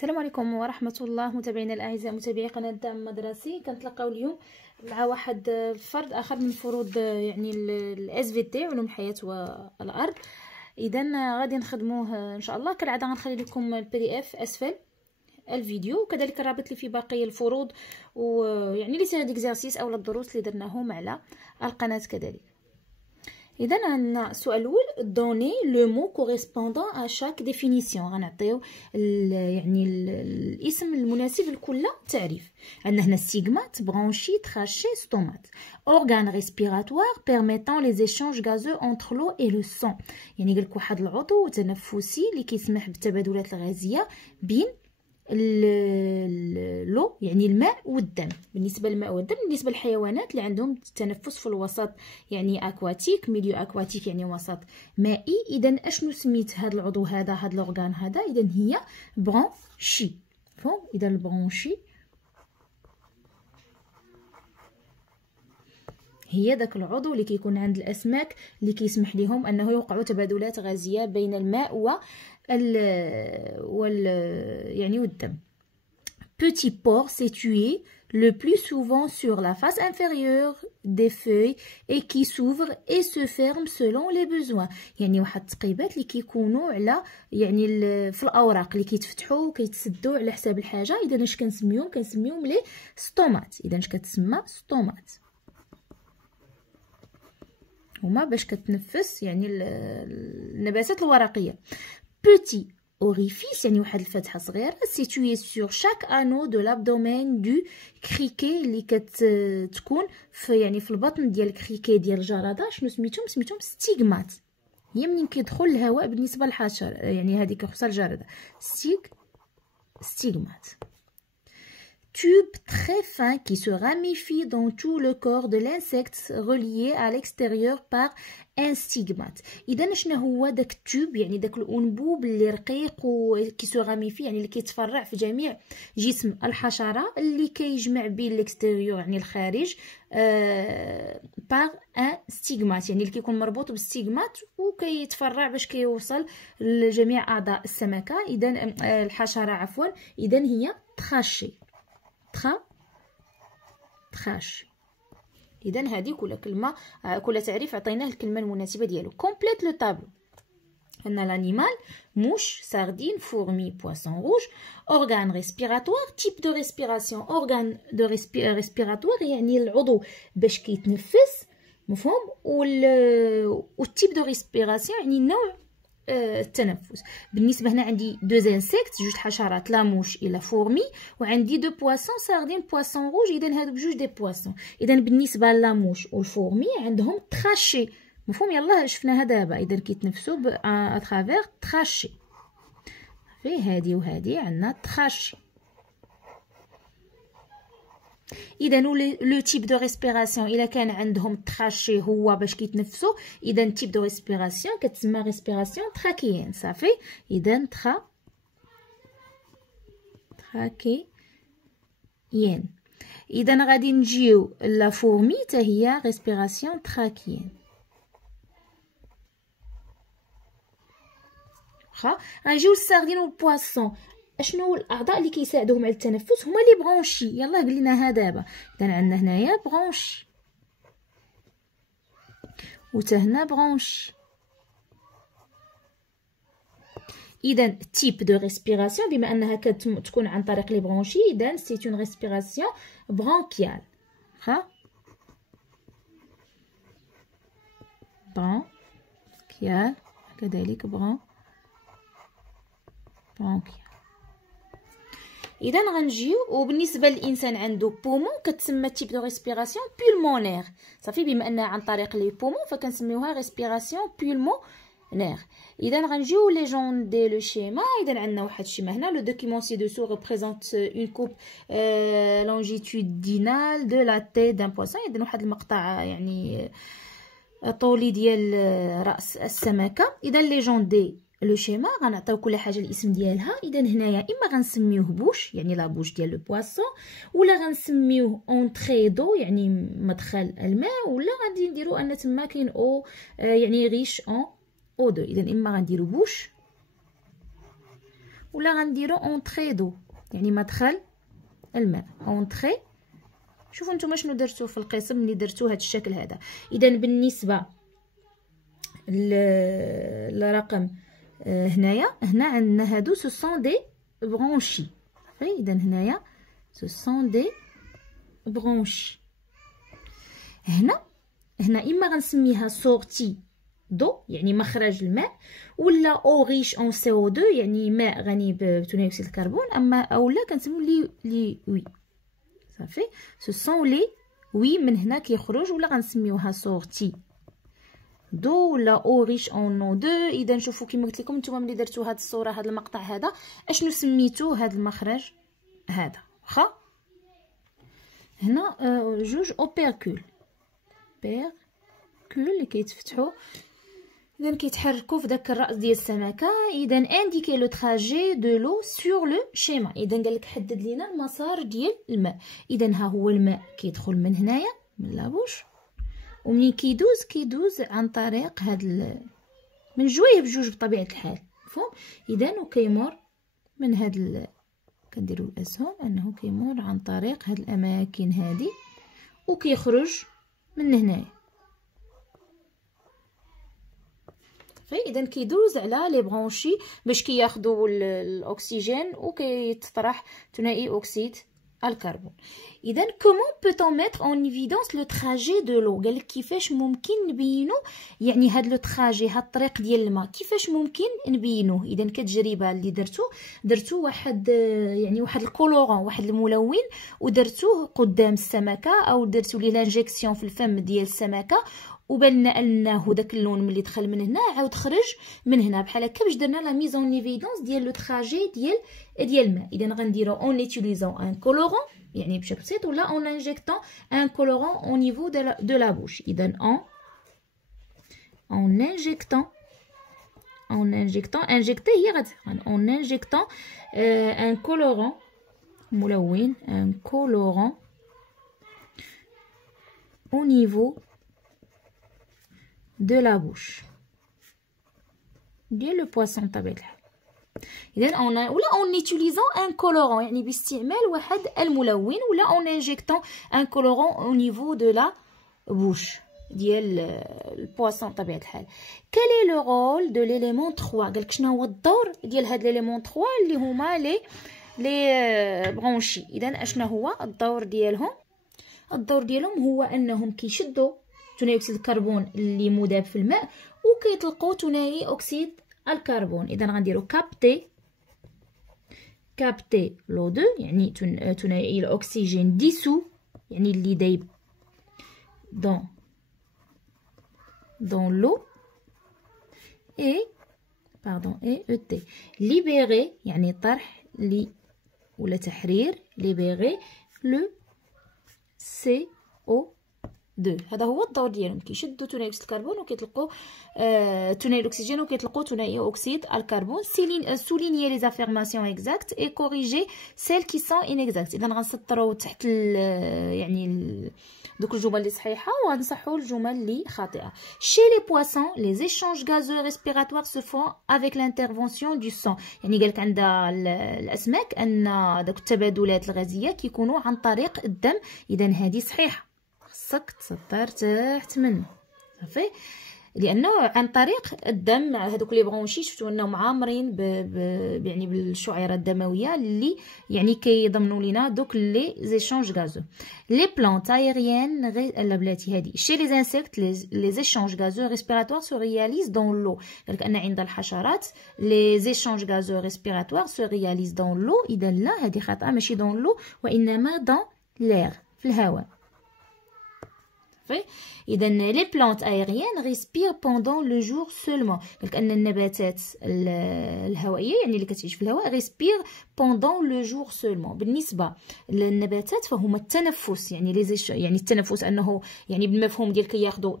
السلام عليكم ورحمة الله متابعينا الأعزاء، متابعي قناة دعم مدرسي. كنتلاقاو اليوم مع واحد الفرد آخر من فروض يعني الاس في تي علوم الحياة والأرض. إذا غادي نخدموه إن شاء الله. كالعادة غنخلي لكم البي دي اف أسفل الفيديو، وكذلك الرابط اللي في باقي الفروض ويعني لي سير ديكزارسيس أو الدروس اللي درناهم على القناة كذلك. إذا عندنا السؤال الأول، دوني لو مو كوريسبوندون ا شاك ديفينيسيون. غنعطيو يعني الاسم المناسب لكل تعريف. عندنا هنا ستيغمات، برونشي، تراشي، ستومات. اورغان ريسبيراتوار بيرميتون لي زيشانج غازو اونتر لو اي لو سون. يعني قالك واحد العضو تنفسي اللي كيسمح بالتبادلات الغازيه بين لو يعني الماء والدم. بالنسبه للماء والدم بالنسبه للحيوانات اللي عندهم التنفس في الوسط يعني اكواتيك، ميليو اكواتيك يعني وسط مائي. اذا اشنو سميت هذا العضو هذا الاورغان هذا؟ اذا هي برونشي. فهم؟ اذا البرونشي هي داك العضو اللي كيكون عند الاسماك اللي كيسمح لهم انه يوقعوا تبادلات غازيه بين الماء يعني والدم. Petit pore situé le plus souvent sur la face inférieure des feuilles et qui s'ouvre et se ferme selon les besoins. يعني واحد التقيبات اللي كيكونوا على يعني في الاوراق اللي كيتفتحوا وكيتسدوا على حساب الحاجه. اذا اش كنسميهم لي ستومات. اذا اش كتسمى ستومات؟ هما باش كتنفس يعني النباتات الورقيه. Petit orifice يعني واحد الفتحه صغيره situé sur chaque anneau de l'abdomen du criquet اللي كتكون في يعني في البطن ديال الكريكي ديال الجرده. شنو سميتهم ستيغمات. هي منين كيدخل الهواء بالنسبه للحشره يعني هذيك خصها الجرده ستيغمات. Tube très fin qui se ramifie dans tout le corps de l'insecte relié à l'extérieur par un stigmate. اذا شنو هو داك التوب؟ يعني داك الانبوب اللي رقيق وكي سو راميفي يعني اللي كيتفرع في جميع جسم الحشره اللي كيجمع بين الاكستيريور يعني الخارج بار ان ستيغمات يعني اللي كيكون مربوط بالستيغمات وكيتفرع باش كيوصل لجميع اعضاء السمكه. اذا الحشره عفوا. اذا هي تراشي. تراش. اذا هذه كل كلمه كل تعريف عطيناه الكلمه المناسبه ديالو. كومبليت لو طابلو. عندنا لانيمال، موش، ساردين، فورمي، بواسون روج. اورغان ريسبيراتوار، تيب دو ريسبيراسيون. اورغان دو ريسبيراتوار يعني العضو باش كيتنفس، مفهوم؟ والتيب دو ريسبيراسيون يعني النوع التنفس. بالنسبه هنا عندي دو انسيكت، جوج حشرات، لا موش الى فورمي، وعندي دو بواسون، ساردين، بواسون روج. اذا هادو بجوج دي بواسون. اذا بالنسبه لا موش والفورمي عندهم تراشي، مفهوم؟ يلاه شفناها دابا. اذا كيتنفسوا اترافير تراشي. في هادي وهادي عندنا تراشي. اذا لو تيب دو ريسبيراسيون الا كان عندهم تراشي هو باش كيتنفسوا، اذا تيب دو ريسبيراسيون كتسمى ريسبيراسيون تراكيين. صافي. اذا تراكيين. اذا غادي نجيو لا فورمي حتى هي ريسبيراسيون تراكيين. غنجيو للساردين والبواسون. اشنو الاعضاء اللي كيساعدوهم على التنفس؟ هما لي برونشي. يلا قلناها دابا. اذا عندنا هنايا برونشي وتا هنا برونشي. اذا تيب دو ريسبيراسيون بما انها كتكون عن طريق لي برونشي، اذا سي اون ريسبيراسيون برونكيال. برونكيال كذلك برونكيال. اذا غنجيو وبالنسبه للانسان عنده بومون كتسمى تيب دو ريسبيراسيون بولمونير. صافي. بما انها عن طريق لي بومون فكنسميوها ريسبيراسيون بولمونير. اذا غنجيو لي جون دي لو شيما. اذا عندنا واحد الشيما هنا. لو دوكيمون سي دوسو ريبريزونت اون كوب لونجيتودينال دو لا تيت دان بواسون. اذا واحد المقطع يعني طولي ديال راس السمكه. اذا لي جون دي لو شيما غنعطيو كل حاجه الاسم ديالها. اذا هنايا اما غنسميوه بوش يعني لا بوش ديال لو بواسون، ولا غنسميوه اونطري دو يعني مدخل الماء، ولا غادي نديرو ان تما كاين او يعني ريش اون او دو. اذا اما غنديرو بوش ولا غنديرو اونطري دو يعني مدخل الماء. اونطري شوفوا نتوما شنو درتو في القسم ملي درتو هذا الشكل هذا. اذا بالنسبه للرقم هنا عندنا هادو سو سون دي برونشي. اذا هنايا سو سون دي برونشي. هنا اما غنسميها سورتي دو يعني مخرج الماء، ولا او ريش اون سي او 2 يعني ماء غني بثاني اكسيد الكربون، اما اولا كنسميو لي وي صافي. سو سون لي وي من هنا كيخرج، ولا غنسميوها سورتي دو ولا او ريش اون او 2. اذا شوفوا كيما قلت لكم نتوما ملي درتو هاد الصوره هاد المقطع هذا اشنو سميتو هاد المخرج هذا. واخا هنا جوج اوبيركول اللي كيتفتحوا، اذا كيتحركوا في داك الراس ديال السمكه. اذا انديكي لو تراجي دو لو سور لو شيما، اذا قال لك حدد لينا المسار ديال الماء. اذا ها هو الماء كيدخل من هنايا من لابوش، ومنين كيدوز عن طريق هاد من جويه بجوج بطبيعه الحال مفهوم. اذا وكيمر من هاد كنديروا الاسهم انه كيمر عن طريق هاد الاماكن هادي وكيخرج من هنايا. اذا كيدوز على لي برونشي باش كياخذوا الاكسجين وكيتطرح ثنائي اكسيد الكربون. اذا كومون بوتون ميتر اون ايفيدونس لو تراجي دو لو، قالك كيفاش ممكن نبينو يعني هاد لو تراجي هاد الطريق ديال الماء كيفاش ممكن نبينوه. اذا كتجربه اللي درتو واحد يعني واحد الكولورون واحد الملون ودرتوه قدام السمكه، او درتو ليه لانجيكسيون في الفم ديال السمكه، وبان انه داك اللون ملي دخل من هنا عاود خرج من هنا بحال هكا باش درنا لا ميز اون ايفيدونس ديال لو تراجي ديال الماء. اذا غنديرو اون ايتيليزون ان كولورون يعني بشكل بسيط، ولا اون انجيكتون ان كولورون او نيفو دو لا بوش. اذا اون انجيكتون انجيكتي هي غتسخن اون انجيكتون ان كولورون ملون ان كولورون au niveau de la bouche ديال لو بواسون بطبيعة الحال. اذا اون ايتيليزون ان كولورون يعني باستعمال واحد الملون، ولا اون انجيكتون ان كولورون او نيفو دو لا بوش ديال البواسون بطبيعة الحال. كال لو رول دو ليليمون 3، قالك شنو هو الدور ديال هاد ليليمون 3 اللي هما لي برونشي. اذا اشنا هو الدور ديالهم؟ الدور ديالهم هو انهم كيشدوا ثنائي اكسيد الكربون اللي مذاب في الماء وكيطلقوا ثنائي اكسيد الكربون. اذا غنديروا كابتي لو 2 يعني ثنائي الاكسجين ديسو يعني اللي دايب dans l'eau et et libérer يعني طرح ولا تحرير libérer le CO2. هذا هو الدور ديالهم، كيشدوا ثنائي اكسيد الكربون وكيطلقوا ثنائي الاكسجين وكيطلقوا ثنائي اكسيد الكربون. souligner les affirmations exactes et corriger celles qui sont inexactes. اذا غنسطروا تحت يعني دوك الجمل اللي صحيحه ونصحوا الجمل اللي خاطئه. chez les poissons les échanges gazeux respiratoires se font avec l'intervention du sang. يعني قالك عند الاسماك ان داك التبادلات الغازيه كيكونوا عن طريق الدم. اذا هذه صحيحه، خصك تسطر تحت منه صافي، لانه عن طريق الدم. هذوك لي برونشي شفتوا انهم عامرين يعني بالشعيرات الدمويه اللي يعني كيضمنوا لينا دوك لي زيشونج غازو. لي بلانت ايريان لا بلاتي هذه شي لي انسيكت لي زيشونج غازو ريسبيراتوار سو رياليز دون لو. قالك ان عند الحشرات لي زيشونج غازو ريسبيراتوار سو رياليز دون لو. اذا لا، هذه خطا، ماشي دون لو وانما دون لير في الهواء. اذا لي بلانت ايريان ريسبير بوندون لو جور سولمون. قالك ان النباتات الهوائيه يعني اللي كتعيش في الهواء ريسبير بوندون لو جور سولمون. بالنسبه للنباتات فهما التنفس يعني يعني التنفس انه يعني بالمفهوم ديال كياخذوا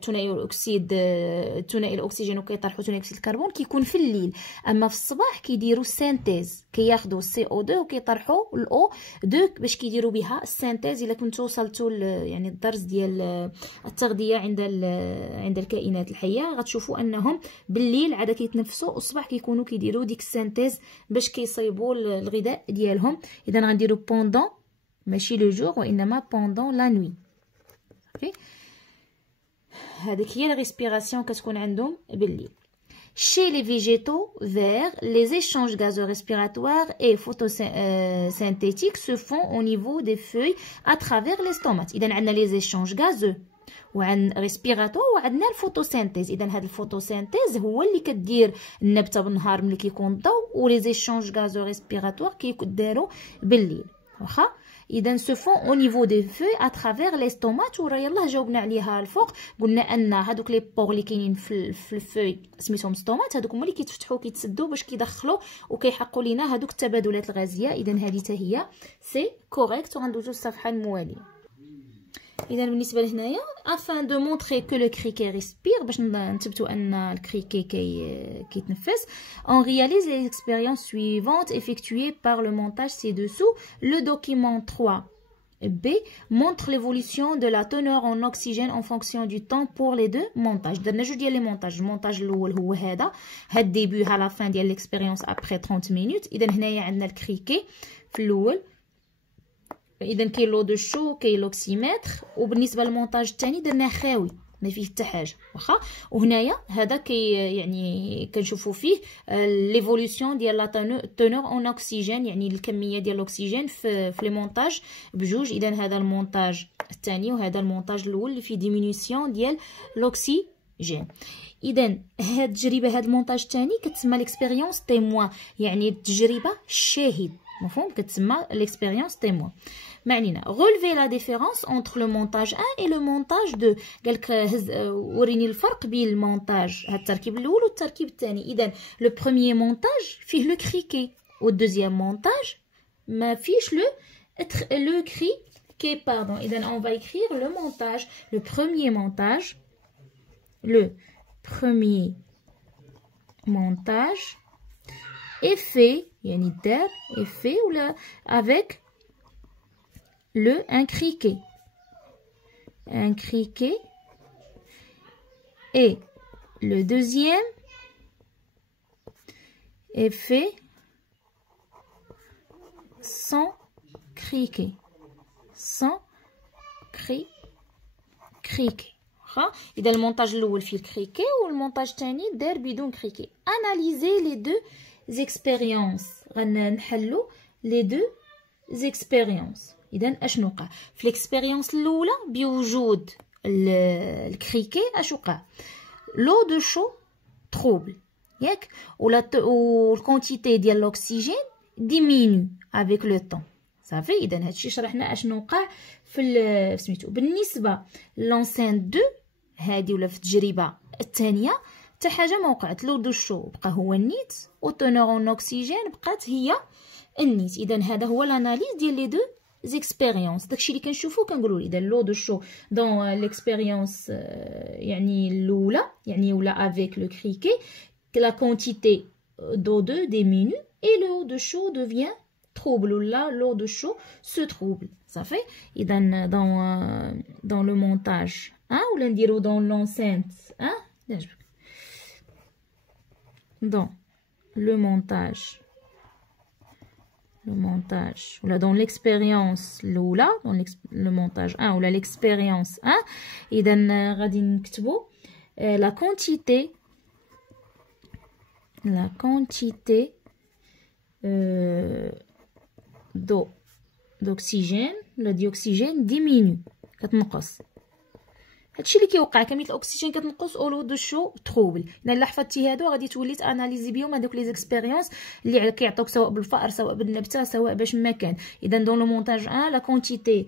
ثنائي الاكسجين وكيطرحوا ثنائي اكسيد الكربون كيكون في الليل، اما في الصباح كيديروا سينتيز، كياخذوا CO2 وكيطرحوا الO2 باش كيديروا بها السينتيز. الا كنتو وصلتوا يعني الدرس ديال التغذيه عند الكائنات الحيه، غتشوفوا انهم بالليل عاد كيتنفسوا والصباح كيكونوا كيديروا ديك السينتيز باش كيصايبوا الغذاء ديالهم. اذا غنديروا بوندون ماشي لو جور وانما بوندون لا نوي. اوكي هذيك هي الريسبيراسيون كتكون عندهم بالليل. Chez les végétaux verts, les échanges gazeux respiratoires et photosynthétiques se font au niveau des feuilles à travers les stomates. إذا عندنا les échanges gazeux وعندنا respiratoires وعندنا الفوتوسينتيز. إذا هذا الفوتوسينتيز هو اللي كدير النبتة بالنهار ملي كيكون الضوء، و les échanges gazeux respiratoires كيداروا بالليل. واخا إذا se font au niveau des feuilles à travers les stomates. وراه يلاه جاوبنا عليها الفوق، قلنا ان هذوك لي بور اللي كاينين في الفوي سميتهم ستومات، هذوك هما اللي كيتفتحوا كيتسدوا باش كيدخلوا وكيحقوا لينا هذوك التبادلات الغازيه. اذا هذه حتى هي سي كوريكت. وغندوزو للصفحه المواليه. إذا بالنسبة لهنايا afin de montrer que le criquet respire، باش نثبتوا أن الكريكي كيتنفس. On réalise les expériences suivantes effectuées par le montage ci-dessous. Le document 3B montre l'évolution de la teneur en oxygène en fonction du temps pour les deux montages. درنا جوج ديال لي مونتاج. المونتاج الأول هو هذا الديبي ها لا فان ديال ليكسبيريونس après 30 minutes. إذا هنايا عندنا الكريكي في الأول. اذا كاين لو دو شو كاين لوكسيمتر. وبالنسبه للمونتاج الثاني درناه خاوي ما فيه حتى حاجه واخا. وهنايا هذا يعني كنشوفوا فيه ليفولوسيون ديال لا تونور اون اوكسيجين، يعني الكميه ديال الاكسجين في لي مونتاج بجوج. اذا هذا المونتاج الثاني وهذا المونتاج الاول اللي فيه ديمينيسيون ديال الاكسجين. اذا هاد التجربه هاد المونتاج الثاني كتسمى ليكسبيريونس تيموان، يعني التجربه الشاهد، مفهوم؟ كتسمى ليكسبيريونس تيموان. ما علينا. relever la différence entre le montage 1 et le montage 2. قالك وريني الفرق بين المونتاج هاد التركيب الاول والتركيب الثاني. اذا لو بروميير مونتاج فيه لو كريكي، والدوزيام مونتاج ما فيش لو كريكي باردون. اذا on va écrire le montage. le premier montage est fait يعني دار est fait ولا avec un criquet et le deuxième est fait sans criquet إذا المونتاج الأول فيه الكريكي والمونتاج الثاني دار بدون كريكي. analyser les deux expériences. غنحلو les deux expériences. اذا اشنو وقع في الاكسبيريونس الاولى بوجود الكريكي؟ اش وقع؟ لو دو شو تروبل ياك، والكونتيتي ديال الاكسجين ديمينو افيك لو طون صافي. اذا هادشي شرحنا اشنو وقع في سميتو. بالنسبه لونسين 2 هادي ولا في التجربه الثانيه حتى حاجه ما وقعت. لو دو شو بقى هو النيت وتونور اون اوكسجين بقات هي النيت. اذا هذا هو الاناليز ديال لي دو زيكسبيريونس. داكشي اللي كنشوفو كنقولوا اذا لو دو شو دون ليكسبيريونس يعني الاولى يعني ولا افيك لو كريكي لا كونتيتي دو 2 ديمينو اي لو دو شو دوفيان trouble ولا لو دو شو سو trouble صافي. اذا دون لو مونتاج ولا نديرو دون لونسينت دون لو مونتاج ولا dans l'expérience الاولى dans le montage 1 ولا l'expérience 1. اذا غادي نكتبوا la quantité d'oxygène ولا ديوكسيجين ديمينو كتنقص. هادشي اللي كيوقع كميه الاكسجين كتنقص او دو شو تروبل. الا لا حفظتي هادو غادي تولي اناليزي بهم هذوك لي زيكسبيريونس اللي كيعطوك سواء بالفأر سواء بالنبته سواء باش ما كان. اذا دون لو مونتاج 1 لا كونتيتي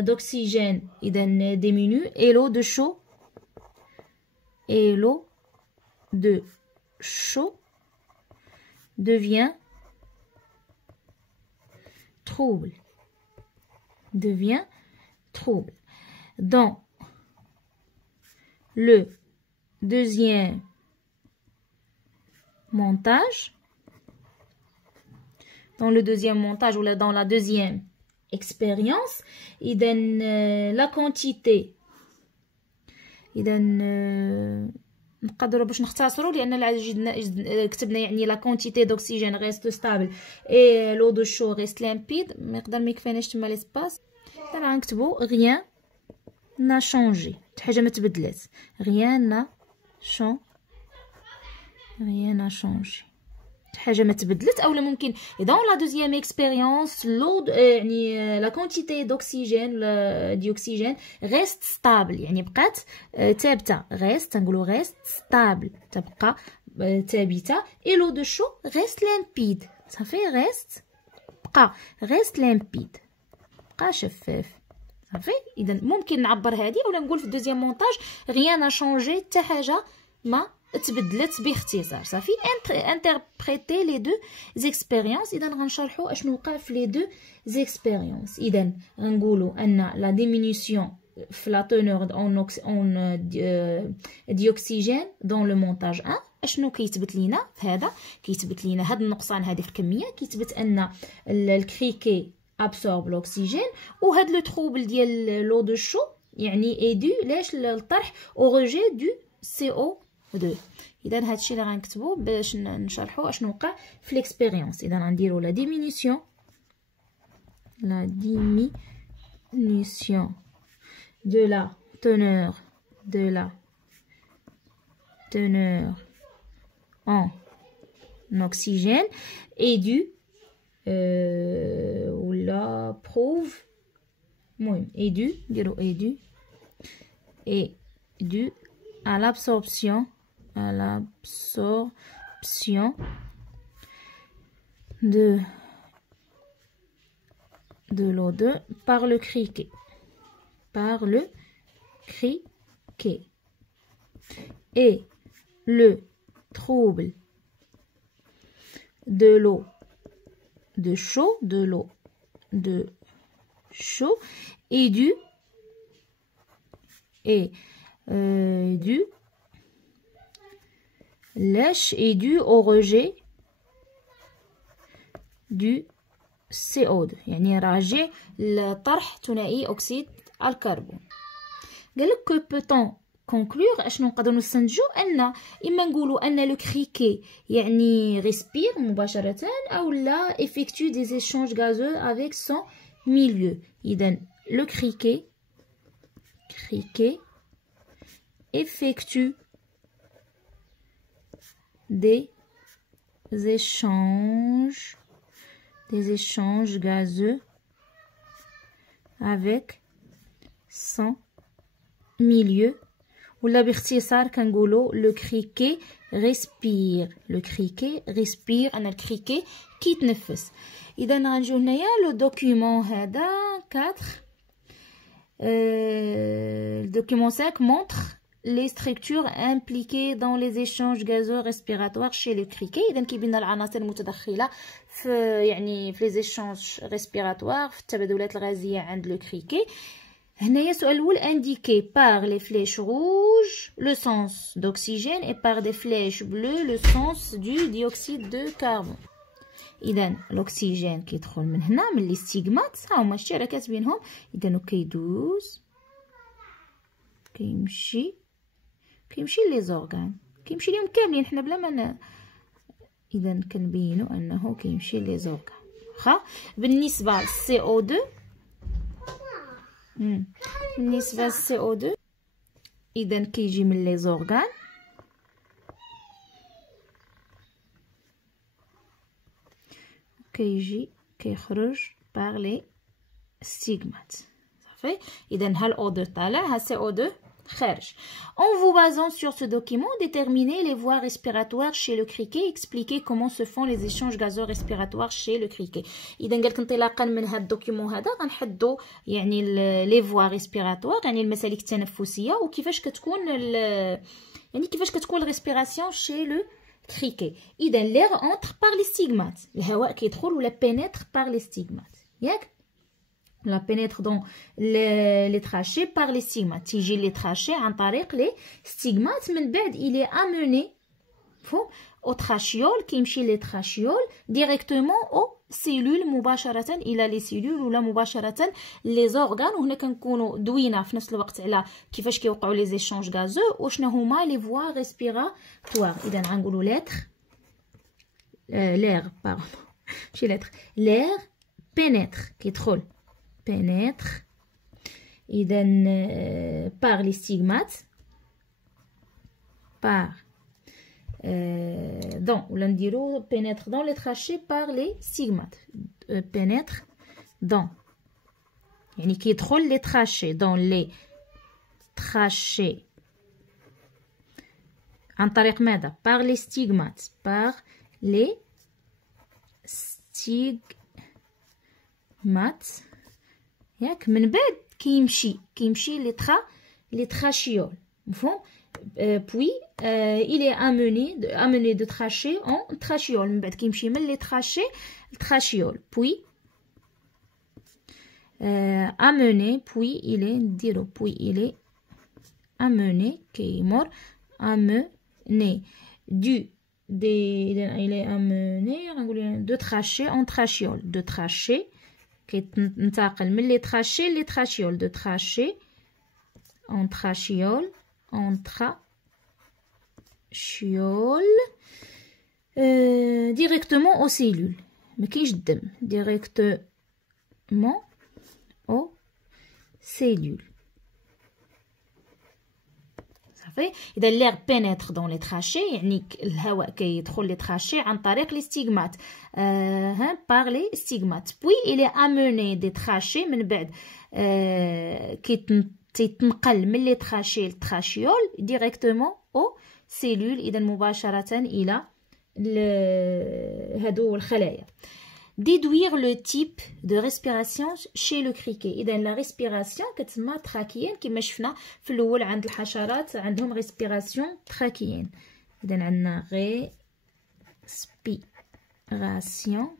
دوكسيجين اذا ديمينو اي لو دو شو devient trouble. Dans le deuxième montage ou dans la deuxième expérience, la quantité اذا نقدروا باش نختصروا لان كتبنا يعني لا كونتيتي دوكسيجين ريست ستابل اي لو دو شو ريست لامبيد، ما يقدر ما يكفيناش تما ليسباس. اذا غنكتبوا غيان نا شونجي، حاجه ما تبدلات، غيان نا شونجي، حاجه ما تبدلت. اولا ممكن دون لا دوزيام اكسبيريونس لو يعني لا كونتيتي دوكسيجين ديوكسيجين ريست ستابل، يعني بقات ثابته، ريست نقولوا ريست ستابل تبقى ثابته، اي لو دو شو ريست لامبيد، صافي ريست بقى ريست لامبيد بقى شفاف، صافي. اذا ممكن نعبر هذه اولا نقول في الدوزيام مونتاج غيان شونجي، حتى حاجه ما تبدلت باختصار، صافي. انتربريتي لي دو زيكسبيريونس. اذا غنشرحوا اشنو وقع في لي دو زيكسبيريونس. اذا غنقولوا ان لا ديمينيسيون في لا تونور اون ديوكسيجين دون لو مونتاج 1، اشنو كيثبت لينا في هذا؟ كيثبت لينا هذا النقصان هذه في الكميه، كيثبت ان الكريكي ابسورب لوكسيجين، وهاد لو تروبل ديال لو دو شو يعني اي دو لاش الطرح او روجي دو سي او 2. اذا هادشي اللي غنكتبو باش نشرحوا اشنو وقع في ليكسبيريونس. اذا غنديروا لا ديمينيسيون de la teneur en oxygène est due ou la prouve est due à l'absorption de l'O2 par le criquet. Et le trouble de l'eau de chaud est dû au rejet du CO2، يعني راجع لطرح ثنائي اكسيد الكربون. قالك كو بوتون كونكلور، اشنو نقدروا نستنتجوا؟ ان اما نقولوا ان لو كريكي يعني ريسبير مباشره، او لا افيكتو دي ايشانج غازو افيك سون ميليو. اذا لو كريكي effectue des échanges gazeux avec son milieu، ولا باختصار كنقولوا لو كريكي ريسبير. انا الكريكي كيتنفس. اذا غنجيو هنايا لو دوكيومون هذا 4 le document 5 montre les structures impliquées dans les échanges gazeux respiratoires chez le criquet. اذا كيبين لنا العناصر المتدخله في يعني في les échanges respiratoires في التبادلات الغازيه عند لو كريكي. هنايا السؤال الاول indiqué par les flèches rouges le sens d'oxygène et par des flèches bleues le sens du dioxyde de carbone. اذا الاكسجين كيدخل من هنا من لي ستيغمات، ها هما شتي راه كاتبينهم. اذا كيدوز كيمشي لي زورغان، كيمشي ليهم كاملين حنا بلا ما اذا كنبينوا انه كيمشي لي زورغان. واخا بالنسبه للسي او 2 بالنسبه للسي او 2 اذا كيجي من لي زورغان كيخرج باغ لي ستيغمات، صافي. اذا ها الأو2 طالع، ها CO2 خارج. En vous basant sur ce document, déterminez les voies respiratoires chez le criquet, expliquez comment se font les échanges gazeux respiratoires chez le criquet. اذا قالك انطلاقا من هذا الدوكيومون هذا غنحدوا يعني لي فوا ريسبيراتوار، يعني المسالك التنفسيه، وكيفاش كتكون يعني كيفاش كتكون الريسبيراسيون شي لو criquet. اذا l'air entre par les stigmates، الهواء كيدخل ولا pénètre par les stigmates، ياك لا pénètre dans les trachées par les stigmates، تيجي لي trachées عن طريق لي stigmates، من بعد il est amené او تراشيول، كيمشي لي تراشيول ديريكتومون او سيلول، مباشره الى لي سيلول ولا مباشره لي زورغان. وهنا كنكونوا دوينا في نفس الوقت على كيفاش كيوقعوا لي زيشونج غازو وشنو هما لي فوا ريسبيراتوار. اذا غنقولوا لتر لير باردون ماشي لتر لير بينيتر كيدخل بينيتر. اذا بار لي ستيغمات par dans ou l'indiro pénètre dans les trachées par les stigmates. Pénètre dans يعني كيدخل les trachées dans les trachées عن طريق ماذا؟ par les stigmates par les stigmates ياك. من بعد كيمشي les trachéoles مفهوم. Puis il est amené de trachée en trachéole. من بعد كيمشي من لي trachées الtrachéole. Puis amené puis il est نديرو puis il est amené كيمر amené du il est amené غنقول de trachée en trachéole. de trachée كينتقل من لي trachées لي trachéole. de trachée en trachéole en trachéole directement aux cellules. ما كاينش الدم directement aux cellules. صافي. اذا l'air pénètre dans les trachées يعني الهواء كيدخل لي تراشي عن طريق لي ستيغمات par les stigmates. puis il est amené des trachées من بعد تيتنقل من لي تراشي للتراشيول ديريكتومون او سيلول. اذا مباشره الى هادو الخلايا. déduire le type de respiration chez le criquet. اذا لا ريسبيراسيون كتسمى تراكيين كما شفنا في الاول عند الحشرات عندهم ريسبيراسيون تراكيين. اذا عندنا ريسبيراسيون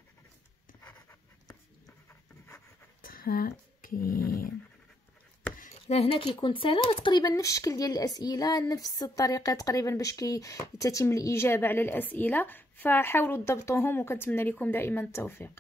تراكيين. هنا كيكون سهل تقريبا نفس الشكل ديال الاسئله نفس الطريقه تقريبا باش تتم الاجابه على الاسئله. فحاولوا تضبطوهم وكنتمنى لكم دائما التوفيق.